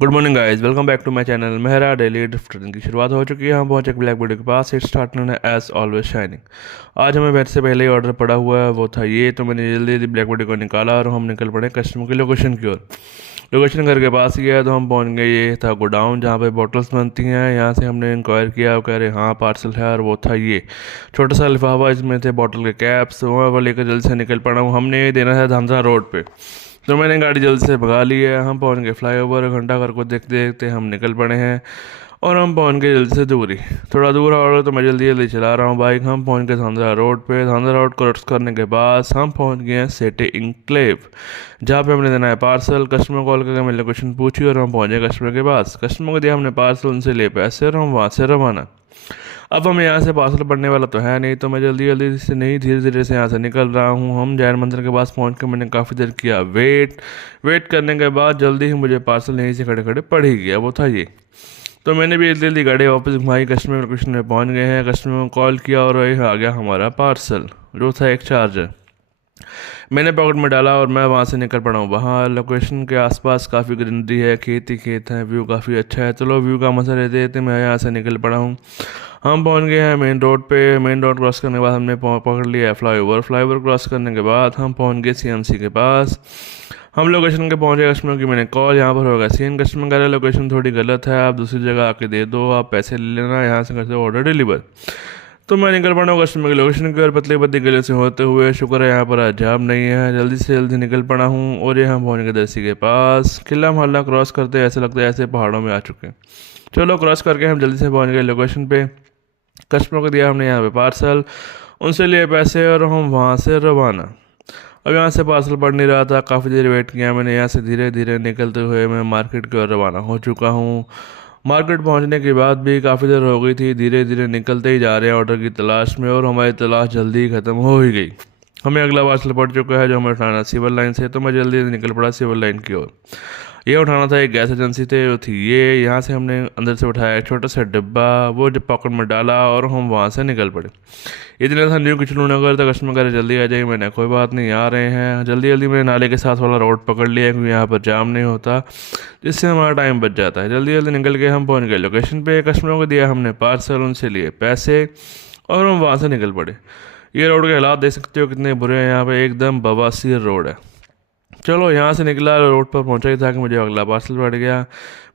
Good morning guys, welcome back to my channel Mehra daily drifting की शुरुआत हो चुकी है। हम पहुंचे ब्लैक बॉडी के पास। It started as always shining. आज हमें मेरे से पहले ही ऑर्डर पड़ा हुआ है, वो था ये। तो मैंने जल्दी जल्दी ब्लैक बॉडी को निकाला और हम निकल पड़े कस्टमर की लोकेशन की ओर। लोकेशन घर के पास ही गया तो हम पहुंच गए। ये था गोडाउन जहाँ पे बॉटल्स बनती हैं। यहाँ से हमने इंक्वायर किया, वो कह रहे हाँ पार्सल है, और वो था ये छोटा सा लिफाफा, इसमें थे बॉटल के कैप्स। वहाँ पर लेकर जल्दी से निकल पड़ा हूँ। हमने ये देना था धामसा रोड पे, तो मैंने गाड़ी जल्दी से भगा ली है। हम पहुंच गए फ्लाईओवर। घंटा घर को देखते देखते हम निकल पड़े हैं और हम पहुंच गए जल्दी से दूरी। थोड़ा दूर और तो मैं जल्दी जल्दी चला रहा हूँ बाइक। हम पहुंच गए धांधरा रोड पे। धांधरा रोड क्रॉस करने के बाद हम पहुंच गए हैं सिटी इंक्लेव, जहाँ पे हमने देना है पार्सल। कस्टमर कॉल करके मैंने लोकेशन पूछी और हम पहुंचे कस्टमर के पास। कस्टमर को दिया हमने पार्सल, उनसे ले पैसे और हम वहाँ से रवाना। अब हम यहाँ से पार्सल पड़ने वाला तो है नहीं, तो मैं जल्दी जल्दी से नहीं धीरे धीरे से यहाँ से निकल रहा हूँ। हम जैन मंदिर के पास पहुँच कर मैंने काफ़ी देर किया वेट करने के बाद जल्दी ही मुझे पार्सल यहीं से खड़े खड़े पड़ ही गया, वो था ये। तो मैंने भी जल्दी जल्दी गाड़ी वापस घुमाई। कस्टमर लोकेशन में पहुँच गए हैं। कस्टमर को कॉल किया और ये आ गया हमारा पार्सल, जो था एक चार्जर। मैंने पॉकेट में डाला और मैं वहाँ से निकल पड़ा हूँ। वहाँ लोकेशन के आसपास काफ़ी ग्रीनरी है, खेत ही खेत है, व्यू काफ़ी अच्छा है। चलो व्यू का मजा लेते लेते मैं यहाँ से निकल पड़ा हूँ। हम पहुँच गए हैं मेन रोड पे। मेन रोड क्रॉस करने के बाद हमने पकड़ लिया है फ्लाईओवर। फ्लाईओवर क्रॉस करने के बाद हम पहुँच गए सीएमसी के पास। हम लोकेशन के पहुँचे। कस्टमर की मैंने कॉल, यहाँ पर होगा सीन। कस्टमर कह रहा है लोकेशन थोड़ी गलत है, आप दूसरी जगह आके दे दो, आप पैसे ले लेना, यहाँ से करते ऑर्डर डिलीवर। तो मैं निकल पड़ा हूँ कस्टमर की लोकेशन की ओर पतले पतले गले से होते हुए। शुक्र है यहाँ पर आज जाम नहीं है। जल्दी से जल्दी निकल पड़ा हूँ और यहाँ पहुँच गए दर्शी के पास। किला मोहल्ला क्रॉस करते ऐसे लगता है ऐसे पहाड़ों में आ चुके हैं। चलो क्रॉस करके हम जल्दी से पहुँच गए लोकेशन पे। कस्टमर को दिया हमने यहाँ पे पार्सल, उनसे लिए पैसे और हम वहाँ से रवाना। अब यहाँ से पार्सल पड़ नहीं रहा था, काफ़ी देर वेट किया मैंने। यहाँ से धीरे धीरे निकलते हुए मैं मार्केट की ओर रवाना हो चुका हूँ। मार्केट पहुँचने के बाद भी काफ़ी देर हो गई थी। धीरे धीरे निकलते ही जा रहे हैं ऑर्डर की तलाश में, और हमारी तलाश जल्दी ही ख़त्म हो ही गई। हमें अगला पार्सल पड़ चुका है जो हमें उठाना सिविल लाइन से। तो मैं जल्दी निकल पड़ा सिविल लाइन की ओर। ये उठाना था एक गैस एजेंसी थे, जो थी ये। यहाँ से हमने अंदर से उठाया एक छोटा सा डिब्बा, वो जब पॉकेट में डाला और हम वहाँ से निकल पड़े। इतना था न्यू किचलू नगर, तो कस्टमर कह रहे जल्दी आ जाइए। मैंने कोई बात नहीं, आ रहे हैं। जल्दी जल्दी मैंने नाले के साथ वाला रोड पकड़ लिया, क्योंकि यहाँ पर जाम नहीं होता, जिससे हमारा टाइम बच जाता है। जल्दी जल्दी निकल के हम पहुँच गए लोकेशन पे। कस्टमरों को दिया हमने पार्सल, उनसे लिए पैसे और हम वहाँ से निकल पड़े। ये रोड के हालात देख सकते हो कितने बुरे हैं। यहाँ पे एकदम बवासीर रोड है। चलो यहाँ से निकला, रोड पर पहुँचा ही था कि मुझे अगला पार्सल पड़ गया।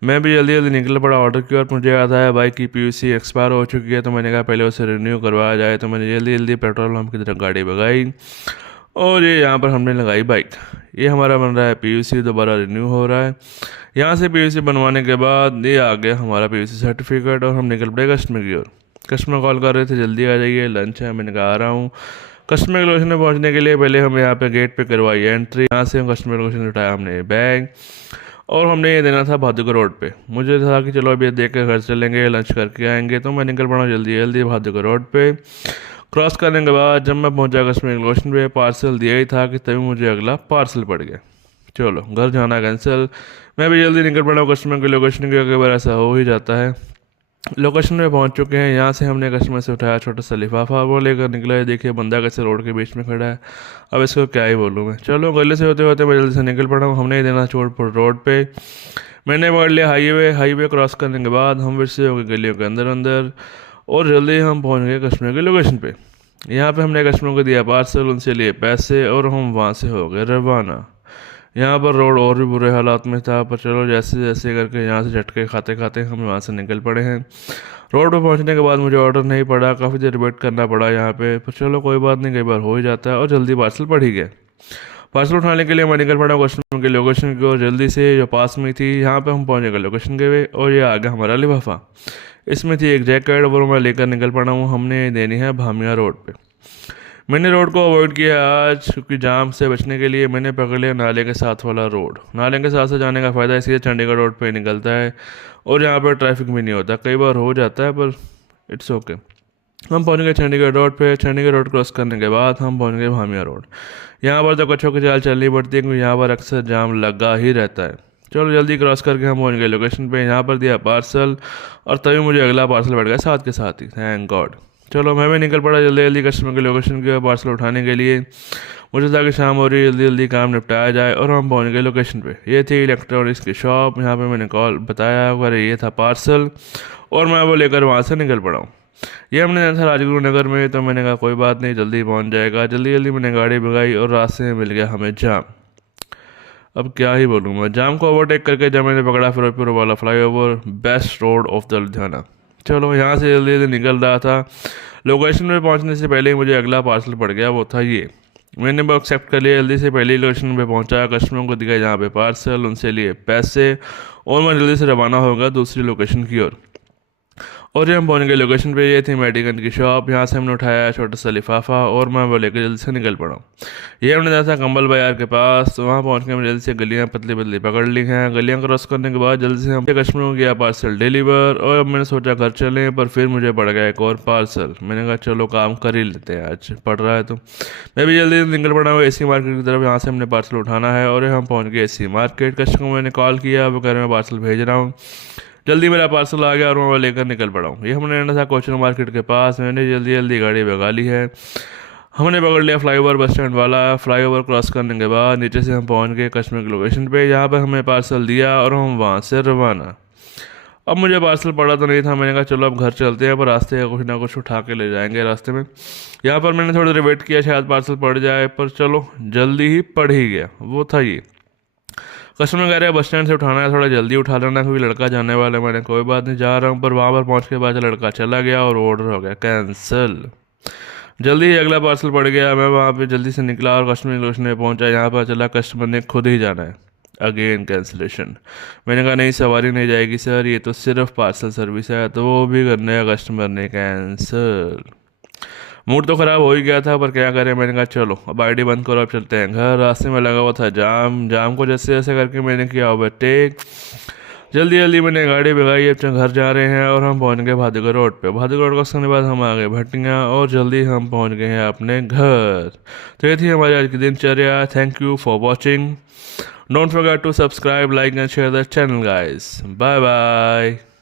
मैं भी जल्दी जल्दी निकल पड़ा ऑर्डर की ओर। मुझे याद आया बाइक की पीयूसी एक्सपायर हो चुकी है, तो मैंने कहा पहले उसे रिन्यू करवाया जाए। तो मैंने जल्दी जल्दी पेट्रोल पंप की तरफ गाड़ी भगाई और ये यहाँ पर हमने लगाई बाइक। ये हमारा बन रहा है पीयूसी, दोबारा रिन्यू हो रहा है। यहाँ से पीयूसी बनवाने के बाद ये आ गया हमारा पीयूसी सर्टिफिकेट और हम निकल पड़े कस्टमर की ओर। कस्टमर कॉल कर रहे थे जल्दी आ जाइए, लंच है। मैंने कहा आ रहा हूँ। कस्टमर के लोकेशन में पहुंचने के लिए पहले हम यहाँ पे गेट पे करवाई एंट्री। यहाँ से हम कस्टमर लोकेशन से उठाया हमने बैग और हमने ये देना था भादुका रोड पे। मुझे था कि चलो अभी देख कर घर चलेंगे, लंच करके आएंगे। तो मैं निकल पड़ा जल्दी जल्दी भादुका रोड पे। क्रॉस करने के बाद जब मैं पहुंचा कस्टमर के लोकेशन पे, पार्सल दिया ही था कि तभी मुझे अगला पार्सल पड़ गया। चलो घर जाना कैंसिल। मैं भी जल्दी निकल पड़ा कस्टमर के लोकेशन की, अगर बार ऐसा हो ही जाता है। लोकेशन में पहुंच चुके हैं। यहाँ से हमने कस्टमर से उठाया छोटा सा लिफाफा, वो लेकर निकला है। देखिए बंदा कैसे रोड के बीच में खड़ा है। अब इसको क्या ही बोलूँ मैं। चलो गले से होते होते मैं जल्दी से निकल पड़ा हूँ। हमने ही देना चोटपुर रोड पे। मैंने पकड़ लिया हाईवे। हाईवे क्रॉस करने के बाद हम फिर से हो गए गलियों के अंदर अंदर और जल्दी हम पहुँच गए कस्टमर के लोकेशन पे। यहाँ पे हमने कस्टमर को दिया पार्सल, उनसे लिए पैसे और हम वहाँ से हो गए रवाना। यहाँ पर रोड और भी बुरे हालात में था, पर चलो जैसे जैसे करके यहाँ से झटके खाते खाते हम वहाँ से निकल पड़े हैं। रोड पर पहुँचने के बाद मुझे ऑर्डर नहीं पड़ा, काफ़ी देर वेट करना पड़ा यहाँ पे, पर चलो कोई बात नहीं, कई बार हो ही जाता है। और जल्दी पार्सल पड़ ही गया। पार्सल उठाने के लिए मैं निकल पड़ा कस्टमर के लोकेशन की ओर जल्दी से, जो पास में थी। यहाँ पे हम पहुँचे गए लोकेशन के वे और ये आ गया हमारा लिफाफा। इसमें थी एक जैकेट, वो मैं लेकर निकल पड़ा हूँ। हमने देनी है भामिया रोड पर। मैंने रोड को अवॉइड किया आज, क्योंकि जाम से बचने के लिए मैंने पकड़ लिया नाले के साथ वाला रोड। नाले के साथ से जाने का फ़ायदा इसलिए चंडीगढ़ रोड पे निकलता है और यहाँ पर ट्रैफिक भी नहीं होता। कई बार हो जाता है पर इट्स ओके। हम पहुँच गए चंडीगढ़ रोड पे। चंडीगढ़ रोड क्रॉस करने के बाद हम पहुँच गए भामिया रोड। यहाँ पर तो कच्छों की चाल चलनी पड़ती है, क्योंकि यहाँ पर अक्सर जाम लगा ही रहता है। चलो जल्दी क्रॉस करके हम पहुँच गए लोकेशन पे। यहाँ पर दिया पार्सल और तभी मुझे अगला पार्सल बैठ गया साथ के साथ ही, थैंक गॉड। चलो मैं भी निकल पड़ा जल्दी जल्दी कस्टमर के लोकेशन के पार्सल उठाने के लिए। मुझे था कि शाम हो रही है, जल्दी जल्दी काम निपटाया जाए और हम पहुंच गए लोकेशन पे। ये थी इलेक्ट्रॉनिक्स की शॉप। यहाँ पे मैंने कॉल बताया अरे ये था पार्सल और मैं वो लेकर वहाँ से निकल पड़ा हूँ। ये हमने जाना था राजगुरु नगर में, तो मैंने कहा कोई बात नहीं, जल्दी पहुँच जाएगा। जल्दी जल्दी मैंने गाड़ी भगाई और रास्ते में मिल गया हमें जाम। अब क्या ही बोलूँ मैं, जाम को ओवरटेक करके जब मैंने पकड़ा फिरोजपुर वाला flyover, best road of the Ludhiana. चलो यहाँ से जल्दी जल्दी निकल रहा था। लोकेशन पे पहुँचने से पहले ही मुझे अगला पार्सल पड़ गया, वो था ये। मैंने वो एक्सेप्ट कर लिया, जल्दी से पहली लोकेशन पे पहुंचा, कस्टमरों को दिखाया जहाँ पे पार्सल, उनसे लिए पैसे और मैं जल्दी से रवाना होगा दूसरी लोकेशन की ओर। और जब हम पहुंच गए लोकेशन पे, ये थी मेडिकल की शॉप। यहाँ से हमने उठाया छोटा सा लिफाफा और मैं वो लेकर जल्दी से निकल पड़ा। ये हमने जाना था कंबल बाजार के पास, तो वहाँ पहुँच के हमने जल्दी से गलियाँ पतली पतली पकड़ ली हैं। गलियाँ क्रॉस करने के बाद जल्दी से हम कस्टमरों को किया पार्सल डिलीवर। और अब मैंने सोचा घर चलें, पर फिर मुझे पड़ गया एक और पार्सल। मैंने कहा चलो काम कर ही लेते हैं, आज पड़ रहा है तो मैं भी जल्दी निकल पड़ा हूँ एसी मार्केट की तरफ। यहाँ से हमने पार्सल उठाना है और हम पहुँच गए एसी मार्केट। कस्टमर को मैंने कॉल किया, वो कह रहे मैं पार्सल भेज रहा हूँ। जल्दी मेरा पार्सल आ गया और मैं लेकर निकल पड़ा हूँ। ये हमने रहना था कोचर मार्केट के पास। मैंने जल्दी जल्दी गाड़ी भगा ली है। हमने पकड़ लिया फ्लाईओवर बस स्टैंड वाला। फ्लाईओवर क्रॉस करने के बाद नीचे से हम पहुँच गए कस्टमर की लोकेशन पे, जहाँ पर हमें पार्सल दिया और हम वहाँ से रवाना। अब मुझे पार्सल पड़ा तो नहीं था, मैंने कहा चलो अब घर चलते हैं, पर रास्ते का कुछ ना कुछ उठा के ले जाएंगे रास्ते में। यहाँ पर मैंने थोड़ी देर वेट किया, शायद पार्सल पड़ जाए, पर चलो जल्दी ही पड़ ही गया। वो था ये। कस्टमर कह रहे हैं बस स्टैंड से उठाना है, थोड़ा जल्दी उठा लेना क्योंकि लड़का जाने वाला है। मैंने कोई बात नहीं, जा रहा हूँ। पर वहाँ पर पहुँच के बाद लड़का चला गया और ऑर्डर हो गया कैंसिल। जल्दी ही अगला पार्सल पड़ गया। मैं वहाँ पे जल्दी से निकला और कस्टमर लोकेशन में पहुँचा। यहाँ पर चला कस्टमर ने खुद ही जाना है, अगेन कैंसिलेशन। मैंने कहा नहीं सवारी नहीं जाएगी सर, ये तो सिर्फ पार्सल सर्विस है। तो वो भी करने का कस्टमर ने कैंसिल। मूड तो ख़राब हो ही गया था, पर क्या करें। मैंने कहा चलो अब आईडी बंद करो, अब चलते हैं घर। रास्ते में लगा हुआ था जाम। जाम को जैसे जैसे करके मैंने किया ओवरटेक। जल्दी जल्दी मैंने गाड़ी भगाई, अब घर जा रहे हैं और हम पहुंच गए भादुगढ़ रोड पे। भादुगढ़ रोड क्रॉस करने के बाद हम आ गए भटियाँ और जल्दी हम पहुंच गए हैं अपने घर। तो ये थी हमारी आज की दिनचर्या। Thank you for watching. Don't forget to subscribe, like and share the channel guys. Bye bye.